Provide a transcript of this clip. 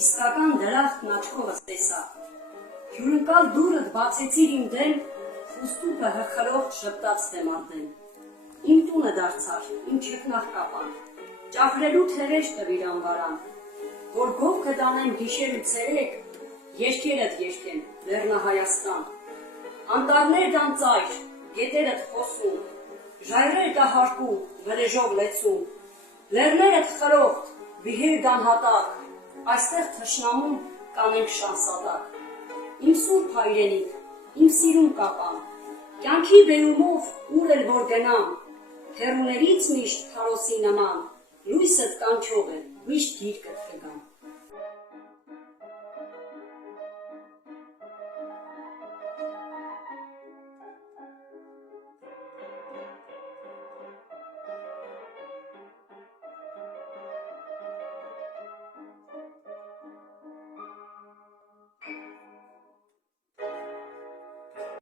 իսկական դրախտն աչքովս տեսա։ Հյուրընկալ դուրդ բացեցիր իմ դեմ, խուստուկը հրխրող շպտաց դեմատեն։ Իմ տունը դարձար, իմ չկնաղ կապան, ճախրելու թերեջ տվիր անվարան, որ գովքը տանեմ գիշեր ու ցերեկ, երկերդ երկեմ, Լեռնահայաստան։ Անտառներ դան ծայր, գետերդ խոսում, ժայռեր դահարկում, վրեժով լեցում, լեռներդ խրոխտ, վիհեր դան հատակ, այստեղ թշնամում կանենք շանսատակ։ Իմ սուրբ հայրենիք, իմ սիրուն կապան, կյանքի բերումով ուր էլ որ գնամ, հեռուներից միշտ քարոսի նման, լույսդ կանչող է, միշտ գիրկդ կգամ։